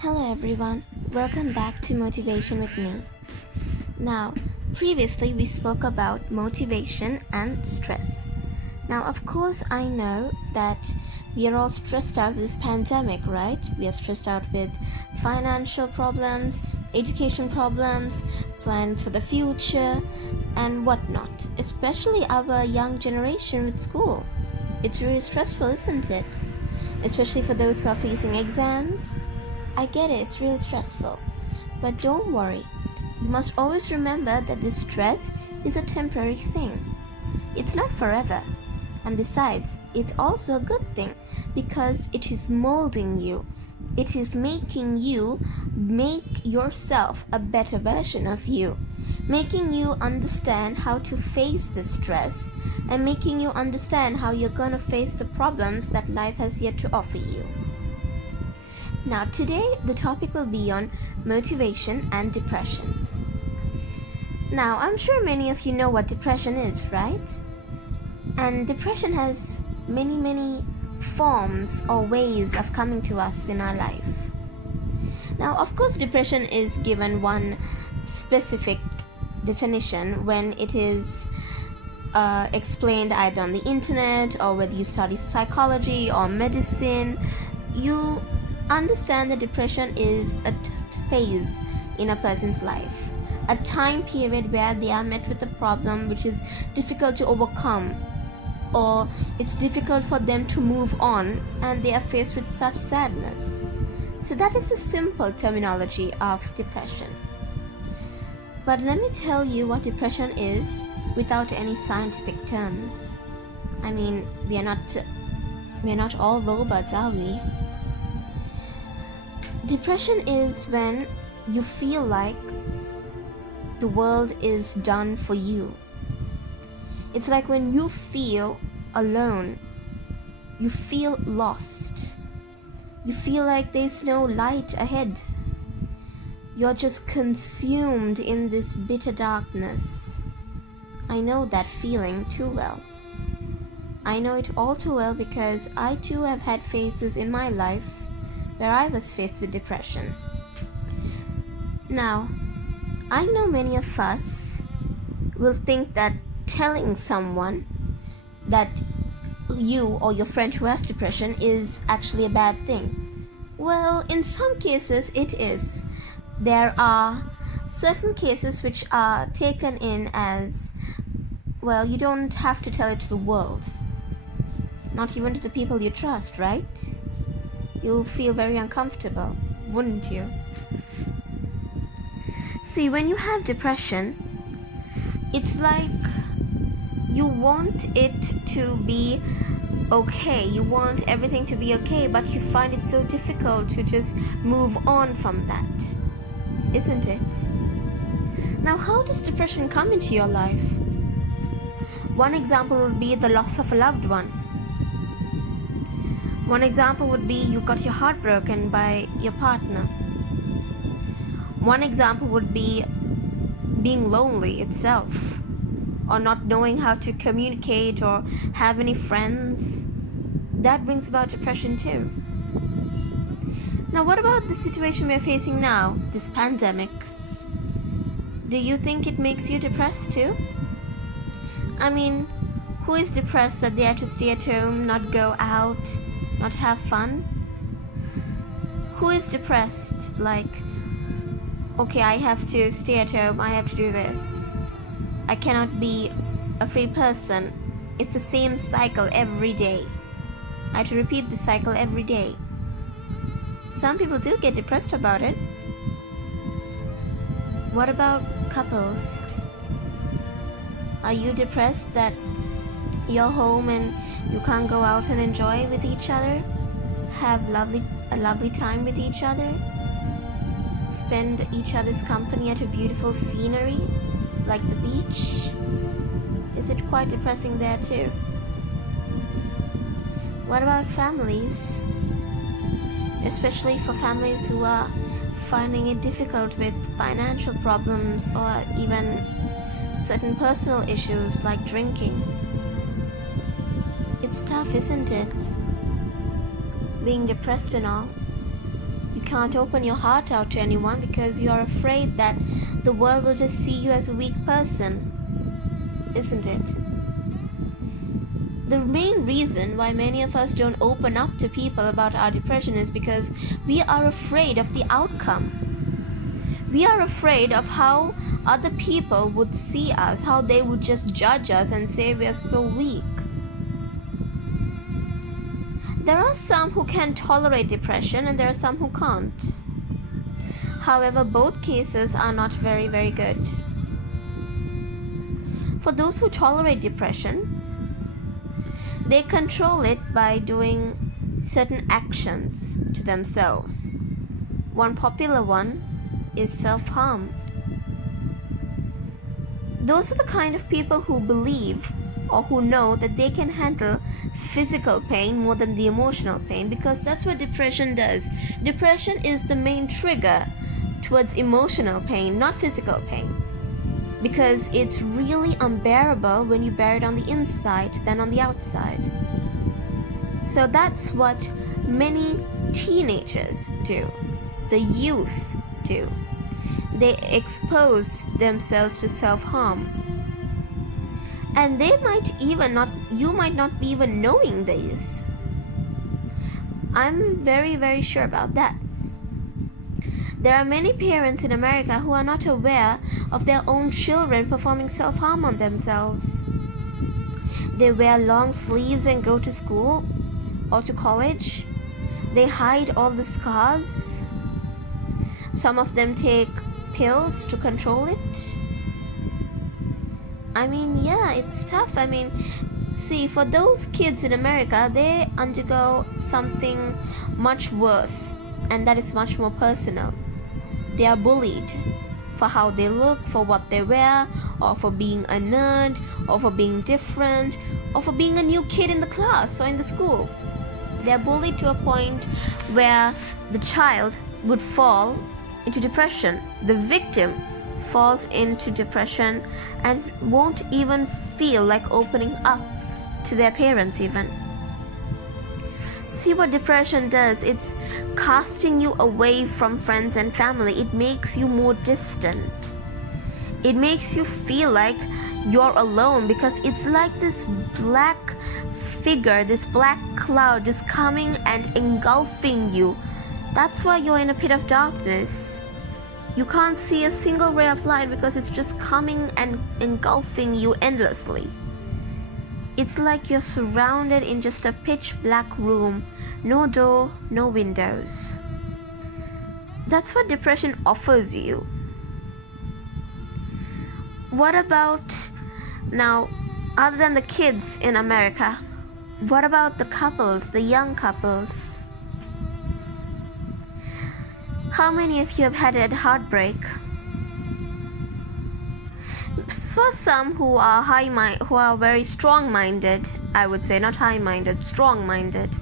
Hello everyone, welcome back to Motivation with me. Now, previously we spoke about motivation and stress. Now, of course, I know that we are all stressed out with this pandemic, right? We are stressed out with financial problems, education problems, plans for the future, and whatnot, especially our young generation with school. It's really stressful, isn't it? Especially for those who are facing exams. I get it, it's really stressful. But don't worry. You must always remember that this stress is a temporary thing. It's not forever. And besides, it's also a good thing because it is molding you. It is making you make yourself a better version of you. Making you understand how to face the stress and making you understand how you're going to face the problems that life has yet to offer you. Now, today the topic will be on motivation and depression. Now, I'm sure many of you know what depression is, right? And depression has many forms or ways of coming to us in our life. Now, of course, depression is given one specific definition when it is explained either on the internet or whether you study psychology or medicine. You understand that depression is a phase in a person's life, a time period where they are met with a problem which is difficult to overcome, or it's difficult for them to move on and they are faced with such sadness. So that is the simple terminology of depression. But let me tell you what depression is without any scientific terms. I mean, we're not all robots, are we? Depression is when you feel like the world is done for you. It's like when you feel alone, you feel lost, you feel like there's no light ahead. You're just consumed in this bitter darkness. I know that feeling too well. I know it all too well because I too have had phases in my life where I was faced with depression. Now, I know many of us will think that telling someone that you or your friend who has depression is actually a bad thing. Well, in some cases it is. There are certain cases which are taken in as, well, you don't have to tell it to the world. Not even to the people you trust, right? You'll feel very uncomfortable, wouldn't you? See, when you have depression, it's like you want it to be okay. You want everything to be okay, but you find it so difficult to just move on from that, isn't it? Now, how does depression come into your life? One example would be the loss of a loved one. One example would be you got your heart broken by your partner. One example would be being lonely itself, or not knowing how to communicate or have any friends. That brings about depression too. Now, what about the situation we're facing now, this pandemic? Do you think it makes you depressed too? I mean, who is depressed that they have to stay at home, not go out, not have fun? Who is depressed like, okay, I have to stay at home, I have to do this, I cannot be a free person, it's the same cycle every day, I have to repeat the cycle every day? Some people do get depressed about it. What about couples? Are you depressed that you're home and you can't go out and enjoy with each other, have a lovely time with each other, spend each other's company at a beautiful scenery like the beach? Is it quite depressing there too? What about families? Especially for families who are finding it difficult with financial problems or even certain personal issues like drinking. It's tough, isn't it? Being depressed and all. You can't open your heart out to anyone because you are afraid that the world will just see you as a weak person, isn't it? The main reason why many of us don't open up to people about our depression is because we are afraid of the outcome. We are afraid of how other people would see us, how they would just judge us and say we are so weak. There are some who can tolerate depression and there are some who can't. However, both cases are not very, very good. For those who tolerate depression, they control it by doing certain actions to themselves. One popular one is self-harm. Those are the kind of people who believe or who know that they can handle physical pain more than the emotional pain, because that's what depression does. Depression is the main trigger towards emotional pain, not physical pain, because it's really unbearable when you bear it on the inside than on the outside. So that's what many teenagers do, the youth do. They expose themselves to self-harm. And they might even not, you might not be even knowing this. I'm very, very sure about that. There are many parents in America who are not aware of their own children performing self-harm on themselves. They wear long sleeves and go to school or to college. They hide all the scars. Some of them take pills to control it. I mean, yeah, it's tough. I mean, see, for those kids in America, they undergo something much worse, and that is much more personal. They are bullied for how they look, for what they wear, or for being a nerd, or for being different, or for being a new kid in the class or in the school. They are bullied to a point where the child would fall into depression. The victim falls into depression and won't even feel like opening up to their parents even. See what depression does? It's casting you away from friends and family. It makes you more distant. It makes you feel like you're alone, because it's like this black figure, this black cloud just coming and engulfing you. That's why you're in a pit of darkness. You can't see a single ray of light because it's just coming and engulfing you endlessly. It's like you're surrounded in just a pitch black room, no door, no windows. That's what depression offers you. What about, now, other than the kids in America, what about the couples, the young couples? How many of you have had a heartbreak? For some who are very strong-minded, I would say, not high-minded, strong-minded,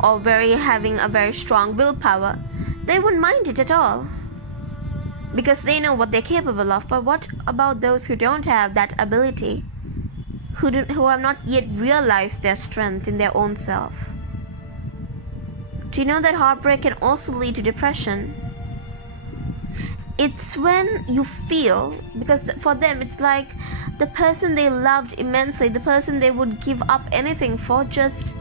or having a very strong willpower, they wouldn't mind it at all, because they know what they're capable of. But what about those who don't have that ability, who have not yet realized their strength in their own self? Do you know that heartbreak can also lead to depression? It's when you feel, because for them it's like the person they loved immensely, the person they would give up anything for, just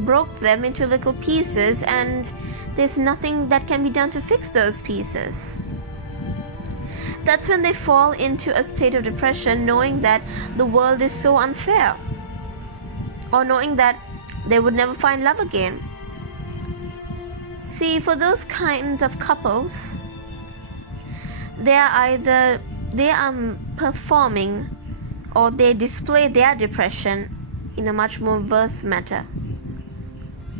broke them into little pieces, and there's nothing that can be done to fix those pieces. That's when they fall into a state of depression, knowing that the world is so unfair, or knowing that they would never find love again. See, for those kinds of couples, they are performing, or they display their depression in a much more worse matter.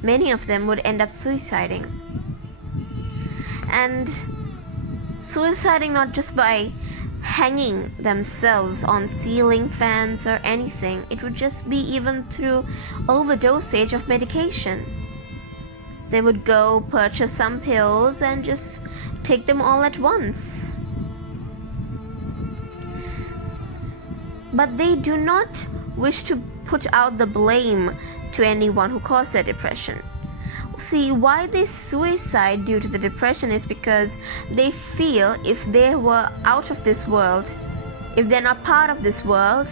Many of them would end up suiciding. And suiciding not just by hanging themselves on ceiling fans or anything. It would just be even through overdosage of medication. They would go purchase some pills and just take them all at once. But they do not wish to put out the blame to anyone who caused their depression. See, why they suicide due to the depression is because they feel if they were out of this world, if they're not part of this world,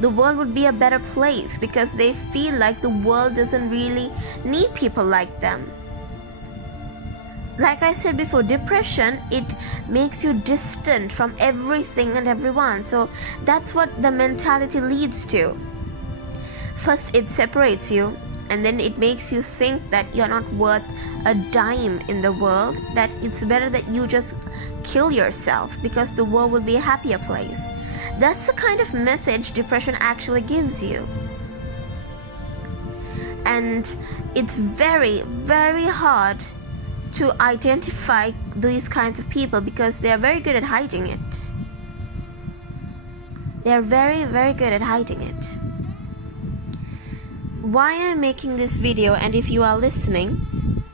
the world would be a better place, because they feel like the world doesn't really need people like them. Like I said before, depression, it makes you distant from everything and everyone. So that's what the mentality leads to. First, it separates you, and then it makes you think that you're not worth a dime in the world, that it's better that you just kill yourself because the world will be a happier place. That's the kind of message depression actually gives you. And it's very, very hard to identify these kinds of people because they are very good at hiding it. They are very, very good at hiding it. Why I'm making this video, and if you are listening,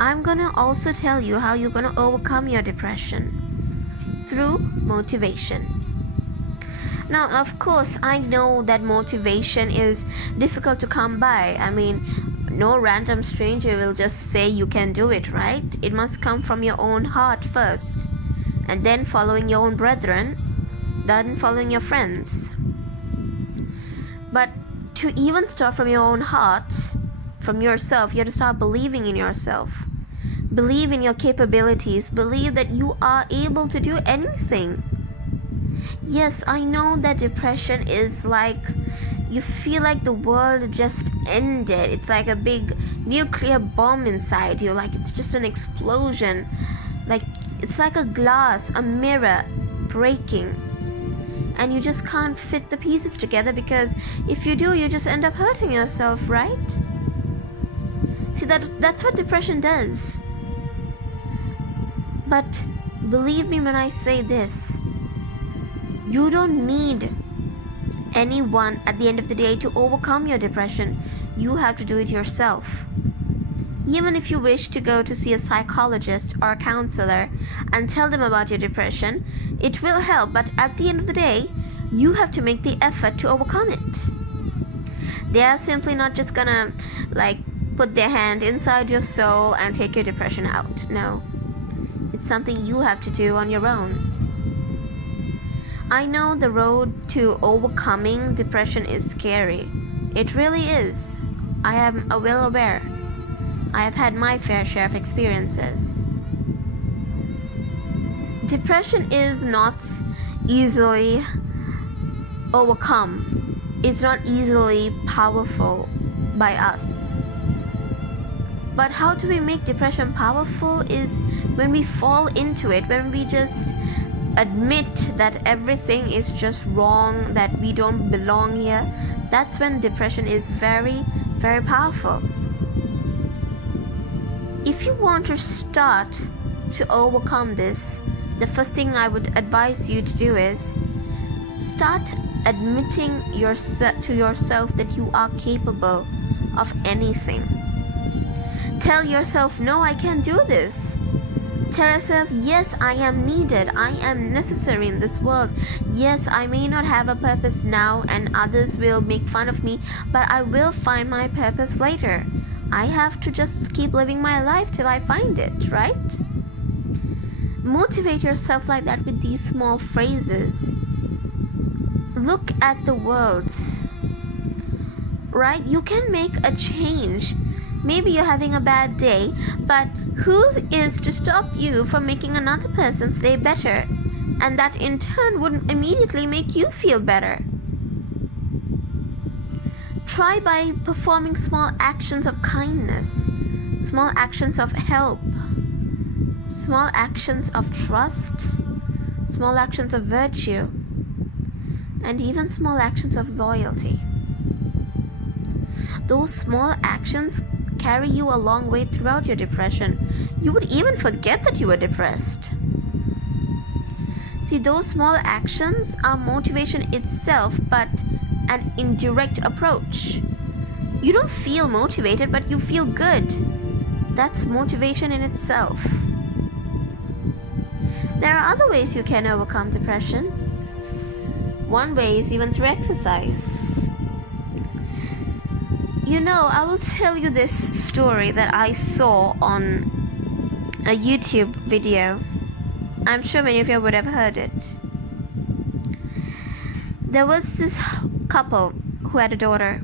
I'm gonna also tell you how you're gonna overcome your depression through motivation. Now, of course, I know that motivation is difficult to come by. I mean, no random stranger will just say you can do it, right? It must come from your own heart first, and then following your own brethren, then following your friends. But to even start from your own heart, from yourself, you have to start believing in yourself. Believe in your capabilities. Believe that you are able to do anything. Yes, I know that depression is like you feel like the world just ended. It's like a big nuclear bomb inside you, like it's just an explosion, like it's like a glass, a mirror breaking, and you just can't fit the pieces together, because if you do, you just end up hurting yourself, right? See, that's what depression does. But believe me when I say this, you don't need anyone at the end of the day to overcome your depression. You have to do it yourself. Even if you wish to go to see a psychologist or a counselor and tell them about your depression, it will help, but at the end of the day, you have to make the effort to overcome it. They are simply not just gonna put their hand inside your soul and take your depression out. No, it's something you have to do on your own. I know the road to overcoming depression is scary. It really is. I am well aware. I have had my fair share of experiences. Depression is not easily overcome. It's not easily powerful by us. But how do we make depression powerful is when we fall into it, when we just admit that everything is just wrong, that we don't belong here. That's when depression is very, very powerful. If you want to start to overcome this, the first thing I would advise you to do is start admitting to yourself that you are capable of anything. Tell yourself, no, I can't do this. Tell yourself, yes, I am needed. I am necessary in this world. Yes, I may not have a purpose now and others will make fun of me, but I will find my purpose later. I have to just keep living my life till I find it, right? Motivate yourself like that with these small phrases. Look at the world, right? You can make a change. Maybe you're having a bad day, but who is to stop you from making another person's day better? And that in turn would immediately make you feel better. Try by performing small actions of kindness, small actions of help, small actions of trust, small actions of virtue, and even small actions of loyalty. Those small actions carry you a long way throughout your depression. You would even forget that you were depressed. See, those small actions are motivation itself, but an indirect approach. You don't feel motivated, but you feel good. That's motivation in itself. There are other ways you can overcome depression. One way is even through exercise. I will tell you this story that I saw on a YouTube video. I'm sure many of you would have heard it. There was this couple who had a daughter,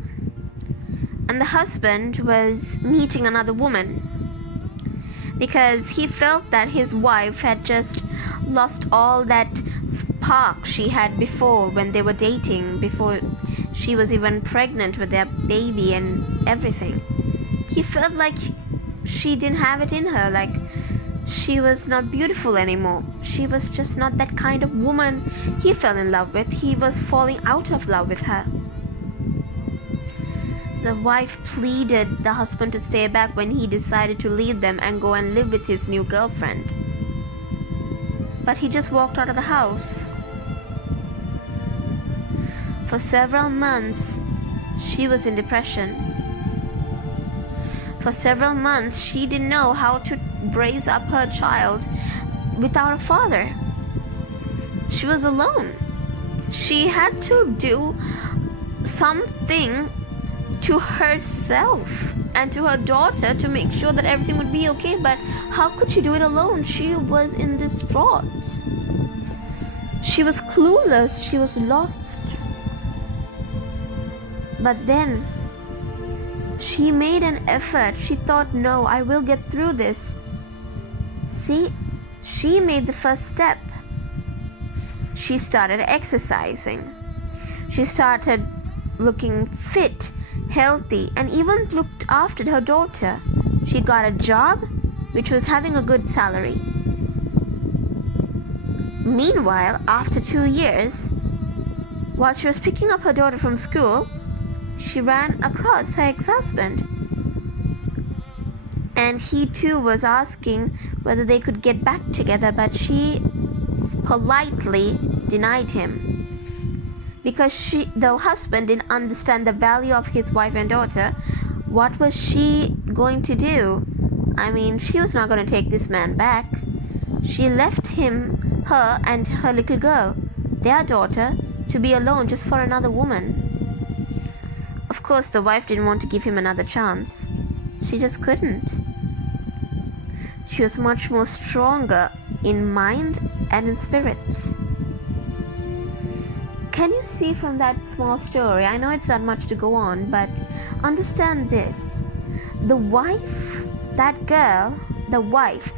and the husband was meeting another woman because he felt that his wife had just lost all that spark she had before when they were dating, before she was even pregnant with their baby and everything. He felt like she didn't have it in her, like she was not beautiful anymore. She was just not that kind of woman he fell in love with. He was falling out of love with her. The wife pleaded the husband to stay back when he decided to leave them and go and live with his new girlfriend. But he just walked out of the house. For several months, she was in depression. For several months, she didn't know how to raise up her child without a father. She was alone. She had to do something to herself and to her daughter to make sure that everything would be okay, but how could she do it alone? She was in distraught. She was clueless. She was lost. But then she made an effort. She thought, no, I will get through this. See, she made the first step. She started exercising. She started looking fit, healthy, and even looked after her daughter. She got a job which was having a good salary. Meanwhile, after 2 years, while she was picking up her daughter from school, she ran across her ex-husband. And he too was asking whether they could get back together, but she politely denied him. Because the husband didn't understand the value of his wife and daughter. What was she going to do? I mean, she was not going to take this man back. She left him, her and her little girl, their daughter, to be alone just for another woman. Of course, the wife didn't want to give him another chance. She just couldn't. She was much more stronger in mind and in spirit. Can you see from that small story? I know it's not much to go on, but understand this. The wife, that girl, the wife,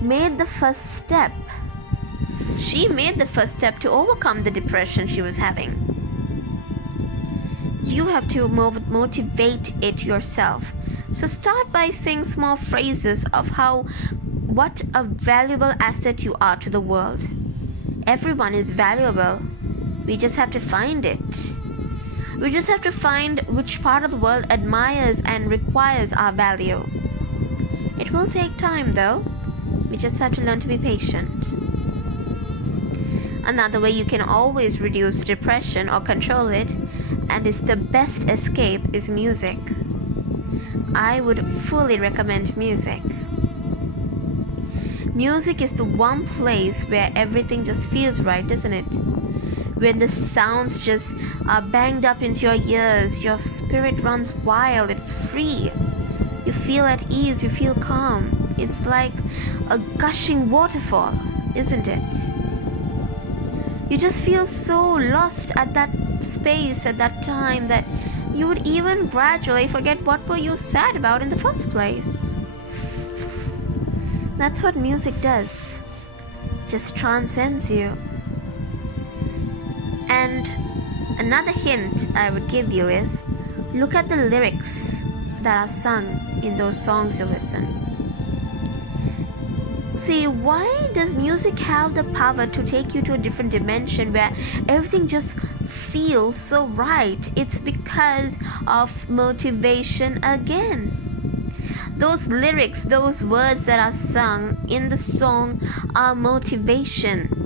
made the first step. She made the first step to overcome the depression she was having. You have to motivate it yourself. So start by saying small phrases of what a valuable asset you are to the world. Everyone is valuable. We just have to find it. We just have to find which part of the world admires and requires our value. It will take time though. We just have to learn to be patient. Another way you can always reduce depression or control it, and it's the best escape, is music. I would fully recommend music. Music is the one place where everything just feels right, isn't it? When the sounds just are banged up into your ears, your spirit runs wild, it's free. You feel at ease, you feel calm. It's like a gushing waterfall, isn't it? You just feel so lost at that space, at that time, that you would even gradually forget what were you sad about in the first place. That's what music does. Just transcends you. And another hint I would give you is, look at the lyrics that are sung in those songs you listen. See, why does music have the power to take you to a different dimension where everything just feels so right? It's because of motivation again. Those lyrics, those words that are sung in the song are motivation.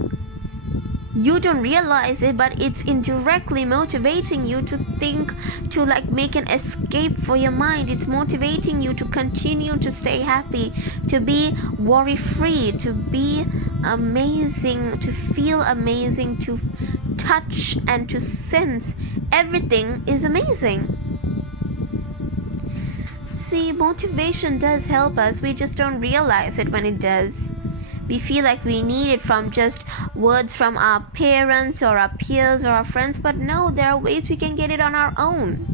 You don't realize it, but it's indirectly motivating you to think, to make an escape for your mind. It's motivating you to continue to stay happy, to be worry-free, to be amazing, to feel amazing, to touch and to sense everything is amazing. See, motivation does help us, we just don't realize it when it does. We feel like we need it from just words from our parents or our peers or our friends, but no, there are ways we can get it on our own.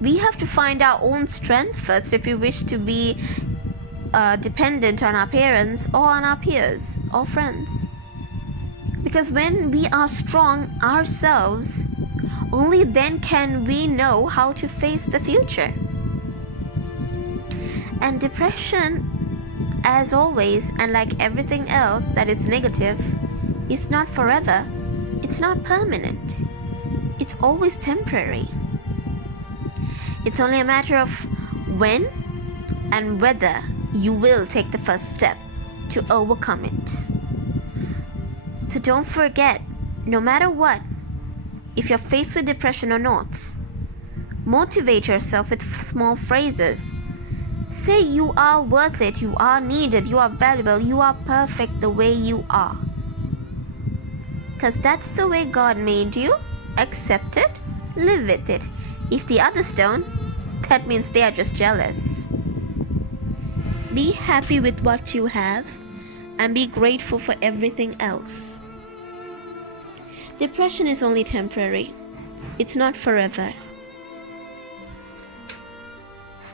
We have to find our own strength first if we wish to be dependent on our parents or on our peers or friends. Because when we are strong ourselves, only then can we know how to face the future. And depression, as always, and like everything else that is negative, is not forever. It's not permanent. It's always temporary. It's only a matter of when and whether you will take the first step to overcome it. So don't forget, no matter what, if you're faced with depression or not, motivate yourself with small phrases. Say you are worth it, you are needed, you are valuable, you are perfect the way you are. Because that's the way God made you. Accept it, live with it. If the others don't, that means they are just jealous. Be happy with what you have and be grateful for everything else. Depression is only temporary. It's not forever.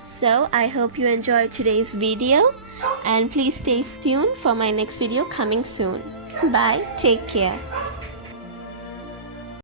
So I hope you enjoyed today's video, and please stay tuned for my next video coming soon. Bye, take care.